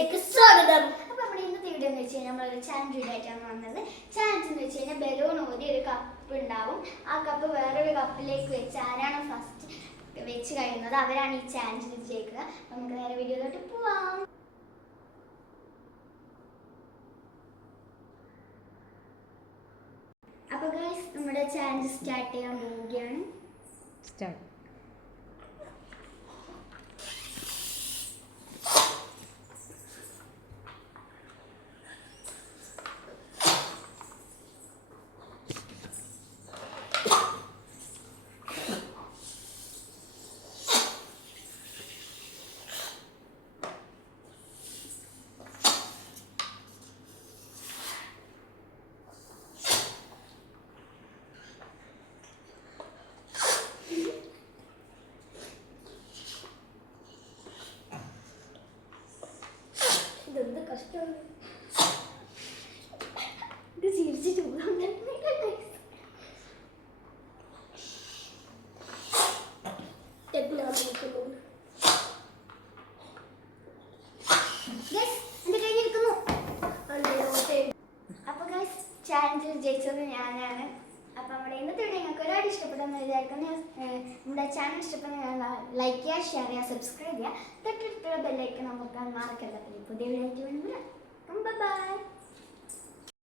വ്ളോഗ്സിലേക്ക് സ്വാഗതം. അപ്പോൾ നമ്മുടെ ഇന്നത്തെ വീഡിയോ എന്ന് വെച്ച് കഴിഞ്ഞാൽ നമ്മളൊരു ചാലഞ്ച് വീഡിയോ ആയിട്ടാണ് വന്നത്. ചാലഞ്ച് എന്ന് വെച്ച് കഴിഞ്ഞാൽ ബലൂൺ ഊതി ഒരു കപ്പ് ഉണ്ടാവും. ആ കപ്പ് വേറൊരു കപ്പിലേക്ക് വെച്ച് ആരാണ് ഫസ്റ്റ് വെച്ച് കഴിയുന്നത് അവരാണ് ഈ ചാലഞ്ചിൽ വിജയിക്കുക. നമുക്ക് നേരെ വീഡിയോയിലോട്ട് പോവാം. അപ്പോൾ ഗൈസ് നമ്മുടെ ചാലഞ്ച് സ്റ്റാർട്ട് ചെയ്യാൻ പോവുകയാണ്. സ്റ്റാർട്ട്. ഇതെന്ത് കഷ്ടമാണ്. ഇത് ചിരിച്ചിട്ട് പോകാൻ അപ്പൊ ഗൈസ് ചാലഞ്ചിൽ ജയിച്ചത് ഞാനാണ്. അപ്പൊ നമ്മുടെ ഇന്നത്തെ വീഡിയോ നിങ്ങൾക്ക് ഒരുപാട് ഇഷ്ടപ്പെടുമെന്ന് വിചാരിക്കുന്നു. നമ്മുടെ ചാനൽ ഇഷ്ടപ്പെടുന്ന ലൈക്ക് ചെയ്യുക, ഷെയർ ചെയ്യുക, സബ്സ്ക്രൈബ് ചെയ്യുക, തൊട്ടടുത്തുള്ള ബെല്ലൈക്കൺ നമുക്ക് മറക്കല്ല. പുതിയ വീഡിയോ ബൈ.